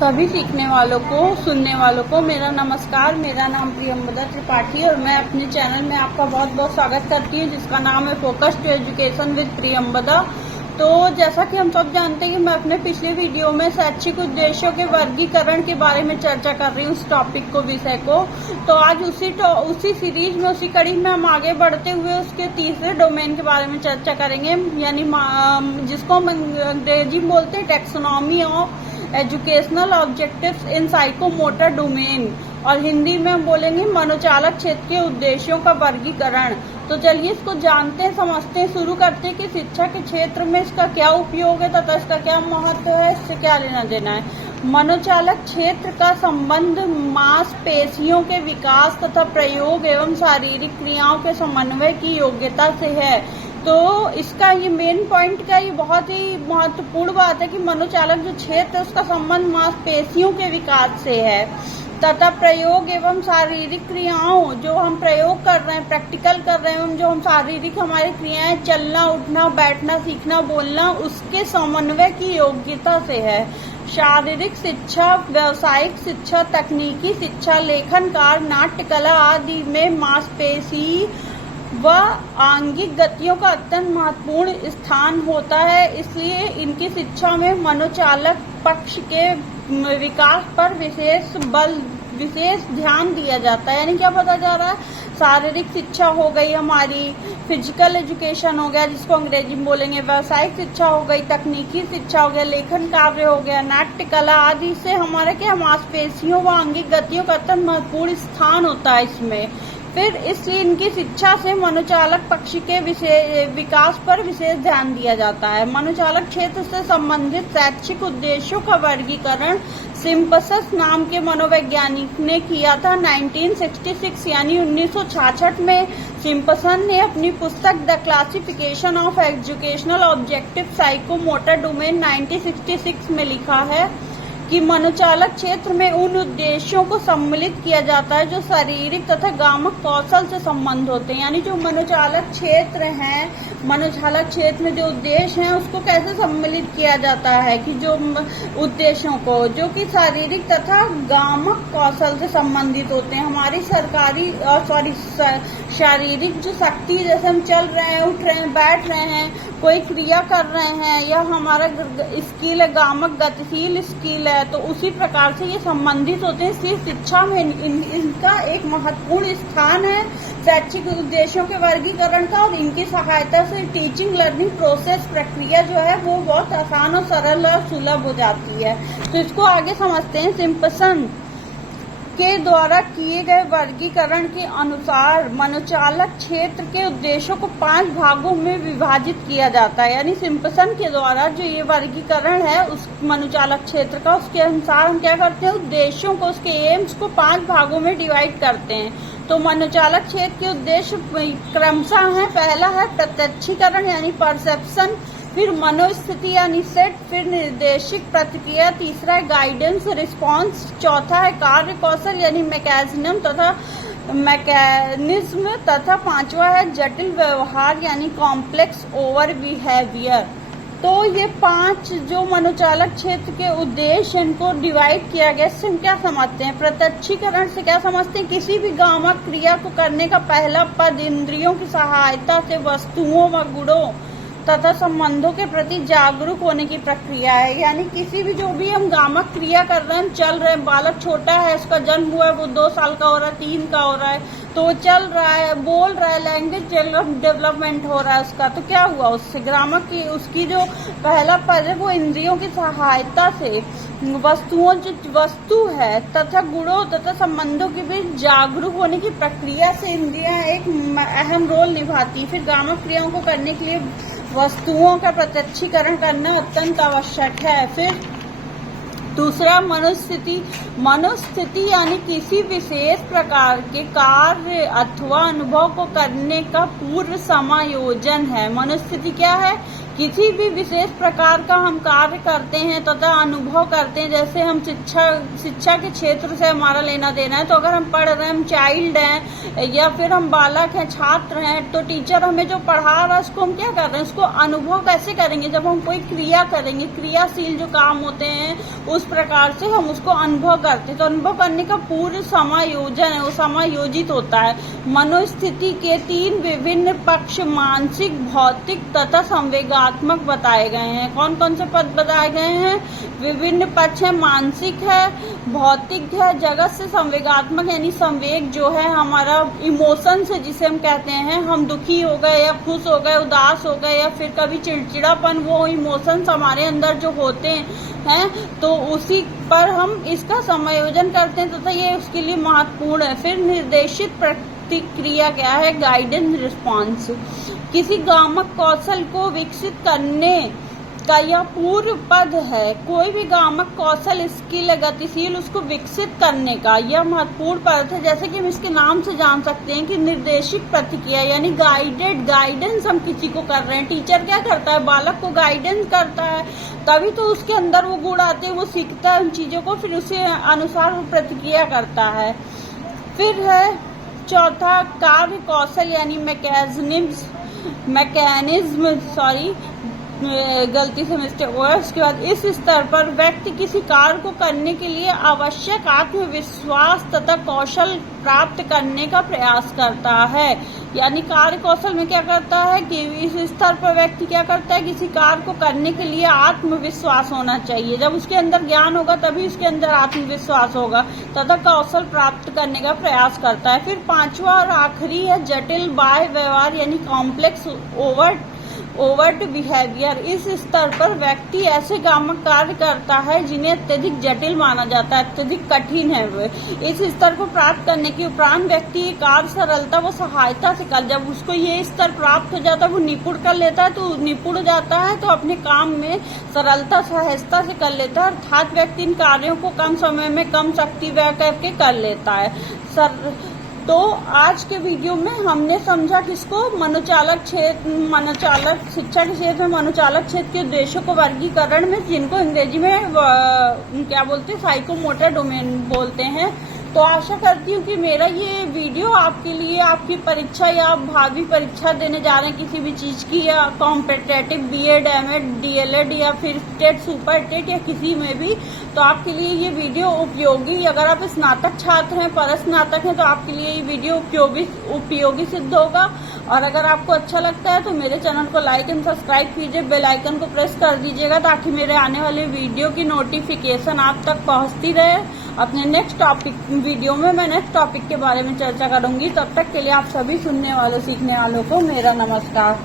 सभी सीखने वालों को, सुनने वालों को मेरा नमस्कार। मेरा नाम प्रियंबदा त्रिपाठी और मैं अपने चैनल में आपका बहुत बहुत स्वागत करती हूँ, जिसका नाम है focus to education with Priyambada. तो जैसा कि हम सब जानते हैं कि मैं अपने पिछले वीडियो में शैक्षिक उद्देश्यों के वर्गीकरण के बारे में चर्चा कर रही हूँ, उस टॉपिक को, विषय को। तो आज उसी सीरीज में, उसी कड़ी में हम आगे बढ़ते हुए उसके तीसरे डोमेन के बारे में चर्चा करेंगे, यानी जिसको हम अंग्रेजी में बोलते हैं taxonomy of educational objectives in psychomotor domain, और हिंदी में हम बोलेंगे मनोचालक क्षेत्र के उद्देश्यों का वर्गीकरण। तो चलिए इसको जानते हैं, समझते हैं, शुरू करते हैं कि शिक्षा के क्षेत्र में इसका क्या उपयोग है तथा इसका क्या महत्व है, इससे क्या लेना देना है। मनोचालक क्षेत्र का संबंध मांसपेशियों के विकास तथा प्रयोग एवं शारीरिक क्रियाओं के समन्वय की योग्यता से है। तो इसका ये मेन पॉइंट का ये बहुत ही महत्वपूर्ण बात है कि मनोचालक जो क्षेत्र है उसका संबंध मांसपेशियों के विकास से है तथा प्रयोग एवं शारीरिक क्रियाओं, जो हम प्रयोग कर रहे हैं, प्रैक्टिकल कर रहे हैं, जो हम शारीरिक हमारी क्रियाएं, चलना, उठना, बैठना, सीखना, बोलना, उसके समन्वय की योग्यता से है। शारीरिक शिक्षा, व्यावसायिक शिक्षा, तकनीकी शिक्षा, लेखन कार्य, नाट्य कला आदि में मांसपेशी व आंगिक गतियों का अत्यंत महत्वपूर्ण स्थान होता है। इसलिए इनकी शिक्षा में मनोचालक पक्ष के विकास पर विशेष ध्यान दिया जाता है। यानी क्या पता जा रहा है, शारीरिक शिक्षा हो गई हमारी, फिजिकल एजुकेशन हो गया जिसको अंग्रेजी में बोलेंगे, व्यावसायिक शिक्षा हो गई, तकनीकी शिक्षा हो गया, लेखन कार्य हो गया, नाट्य कला आदि से हमारे क्या मांसपेशियों व आंगिक गतियों का अत्यंत महत्वपूर्ण स्थान होता है इसमें। फिर इसलिए इनकी शिक्षा से मनोचालक पक्ष के विकास पर विशेष ध्यान दिया जाता है। मनोचालक क्षेत्र से संबंधित शैक्षिक उद्देश्यों का वर्गीकरण सिम्पसन नाम के मनोवैज्ञानिक ने किया था 1966, यानी 1966 में। सिम्पसन ने अपनी पुस्तक the classification of educational objective psychomotor domain 1966 में लिखा है कि मनोचालक क्षेत्र में उन उद्देश्यों को सम्मिलित किया जाता है जो शारीरिक तथा गामक कौशल से संबंध होते हैं। यानी जो मनोचालक क्षेत्र हैं, मनोचालक क्षेत्र में जो उद्देश्य हैं उसको कैसे सम्मिलित किया जाता है कि जो उद्देश्यों को, जो कि शारीरिक तथा गामक कौशल से संबंधित होते हैं, हमारी शारीरिक जो शक्ति, जैसे हम चल रहे हैं, उठ रहे हैं, बैठ रहे हैं, कोई क्रिया कर रहे हैं, या हमारा स्किल है, गामक गतिशील स्किल है, तो उसी प्रकार से ये संबंधित होते हैं। इसलिए शिक्षा में इनका एक महत्वपूर्ण स्थान है शैक्षिक उद्देश्यों के वर्गीकरण का, और इनकी सहायता से टीचिंग लर्निंग प्रोसेस, प्रक्रिया जो है वो बहुत आसान और सरल और सुलभ हो जाती है। तो इसको आगे समझते हैं। सिम्पसन के द्वारा किए गए वर्गीकरण के अनुसार मनोचालक क्षेत्र के उद्देश्यों को 5 भागों में विभाजित किया जाता है। यानी सिम्पसन के द्वारा जो ये वर्गीकरण है उस मनोचालक क्षेत्र का, उसके अनुसार हम क्या करते हैं, उद्देश्यों को, उसके एम्स को 5 भागों में डिवाइड करते हैं। तो मनोचालक क्षेत्र के उद्देश्य क्रमशः है, पहला है प्रत्यक्षीकरण यानी परसेप्शन, फिर मनोस्थिति यानी सेट, फिर निर्देशिक प्रतिक्रिया, तीसरा है गाइडेंस रिस्पॉन्स, चौथा है कार्य कौशल यानी मैकेनिज्म तथा पांचवा है जटिल व्यवहार यानी कॉम्प्लेक्स ओवर बिहेवियर। तो ये 5 जो मनोचालक क्षेत्र के उद्देश्य, इनको डिवाइड किया गया। इससे हम क्या समझते हैं, प्रत्यक्षीकरण से क्या समझते हैं, किसी भी गामक क्रिया को करने का पहला पद इंद्रियों की सहायता से वस्तुओं व गुणों तथा संबंधों के प्रति जागरूक होने की प्रक्रिया है। यानी किसी भी, जो भी हम गामक क्रिया कर रहे हैं, चल रहे हैं, बालक छोटा है, उसका जन्म हुआ है, वो 2 साल का हो रहा है, 3 का हो रहा है, तो वो चल रहा है, बोल रहा है, लैंग्वेज डेवलपमेंट हो रहा है उसका, तो क्या हुआ, उससे ग्रामक की उसकी जो पहला पद है वो इंद्रियों की सहायता से वस्तुओं, जो वस्तु है तथा गुणों तथा संबंधों के बीच जागरूक होने की प्रक्रिया से इंद्रियां एक अहम रोल निभाती। फिर गामक क्रियाओं को करने के लिए वस्तुओं का प्रत्यक्षीकरण करना अत्यंत आवश्यक है। फिर दूसरा मनोस्थिति यानी किसी विशेष प्रकार के कार्य अथवा अनुभव को करने का पूर्व समायोजन है। मनोस्थिति क्या है किसी भी विशेष प्रकार का हम कार्य करते हैं तथा अनुभव करते हैं, जैसे हम शिक्षा के क्षेत्र से हमारा लेना देना है, तो अगर हम पढ़ रहे हैं, हम चाइल्ड हैं या फिर हम बालक हैं, छात्र हैं, तो टीचर हमें जो पढ़ा रहा है उसको हम क्या कर रहे हैं, उसको अनुभव कैसे करेंगे, जब हम कोई क्रिया करेंगे, क्रियाशील जो काम होते हैं उस प्रकार से हम उसको अनुभव करते हैं। तो अनुभव करने का पूर्ण समायोजन है, वो समायोजित होता है। मनोस्थिति के 3 विभिन्न पक्ष मानसिक, भौतिक तथा संवेगात्मक बताए गए हैं। कौन कौन से पद बताए गए हैं? विभिन्न पक्ष है, मानसिक है, भौतिक है, जगत से संवेगात्मक यानी संवेग जो है हमारा इमोशन से जिसे हम कहते हैं, हम दुखी हो गए या खुश हो गए, उदास हो गए या फिर कभी चिड़चिड़ापन, वो इमोशंस हमारे अंदर जो होते हैं तो उसी पर हम इसका समायोजन करते हैं तथा ये उसके लिए महत्वपूर्ण है। फिर निर्देशित प्रतिक्रिया क्या है? Guidance response. किसी गामक कौशल को विकसित करने का यह पूर्व पद है। कोई भी गामक कौशल, स्किल, गतिशील, उसको विकसित करने का यह महत्वपूर्ण पद है। जैसे कि हम इसके नाम से जान सकते हैं कि निर्देशित प्रतिक्रिया यानी गाइडेंस हम किसी को कर रहे हैं। टीचर क्या करता है? बालक को गाइडेंस करता है, तभी तो उसके अंदर वो गुण आते हैं, वो सीखता है उन चीजों को, फिर उसे अनुसार वो प्रतिक्रिया करता है। फिर है चौथा कार्य कौशल यानी मैकेनिज्म, गलती से मिस्टेक हुआ। उसके बाद इस स्तर पर व्यक्ति किसी कार्य को करने के लिए आवश्यक आत्मविश्वास तथा कौशल प्राप्त करने का प्रयास करता है। यानी कार्य कौशल में क्या करता है कि इस स्तर पर व्यक्ति क्या करता है, किसी कार्य को करने के लिए आत्मविश्वास होना चाहिए। जब उसके अंदर ज्ञान होगा तभी उसके अंदर आत्मविश्वास होगा तथा कौशल प्राप्त करने का प्रयास करता है। फिर 5वां और आखिरी है जटिल बाह्य व्यवहार यानी कॉम्प्लेक्स ओवर्ट बिहेवियर। इस स्तर पर व्यक्ति ऐसे गामक कार्य करता है जिन्हें अत्यधिक जटिल माना जाता है, अत्यधिक कठिन है। वे इस स्तर को प्राप्त करने के उपरांत व्यक्ति ये कार्य सरलता व सहायता से कर, जब उसको ये स्तर प्राप्त हो जाता है, वो निपुण कर लेता है, तो निपुण हो जाता है तो अपने काम में सरलता सहजता से कर लेता है। अर्थात व्यक्ति इन कार्यों को कम समय में कम शक्ति व्यय करके कर लेता है। तो आज के वीडियो में हमने समझा किसको, मनोचालक शिक्षा के क्षेत्र में मनोचालक क्षेत्र के उद्देश्यों को वर्गीकरण में, जिनको अंग्रेजी में क्या बोलते हैं, साइकोमोटर डोमेन बोलते हैं। तो आशा करती हूँ कि मेरा ये वीडियो आपके लिए, आपकी परीक्षा या आप भावी परीक्षा देने जा रहे हैं किसी भी चीज़ की, या कॉम्पिटेटिव बीएड, एमएड, डीएलएड या फिर टेट, सुपर टेट या किसी में भी, तो आपके लिए ये वीडियो उपयोगी, अगर आप स्नातक छात्र हैं, परस्नातक हैं, तो आपके लिए ये वीडियो उपयोगी सिद्ध होगा। और अगर आपको अच्छा लगता है तो मेरे चैनल को लाइक एंड सब्सक्राइब कीजिए, बेल आइकन को प्रेस कर दीजिएगा ताकि मेरे आने वाले वीडियो की नोटिफिकेशन आप तक पहुंचती रहे। अपने नेक्स्ट वीडियो में मैं नेक्स्ट टॉपिक के बारे में चर्चा करूंगी। तब तक के लिए आप सभी सुनने वालों, सीखने वालों को मेरा नमस्कार।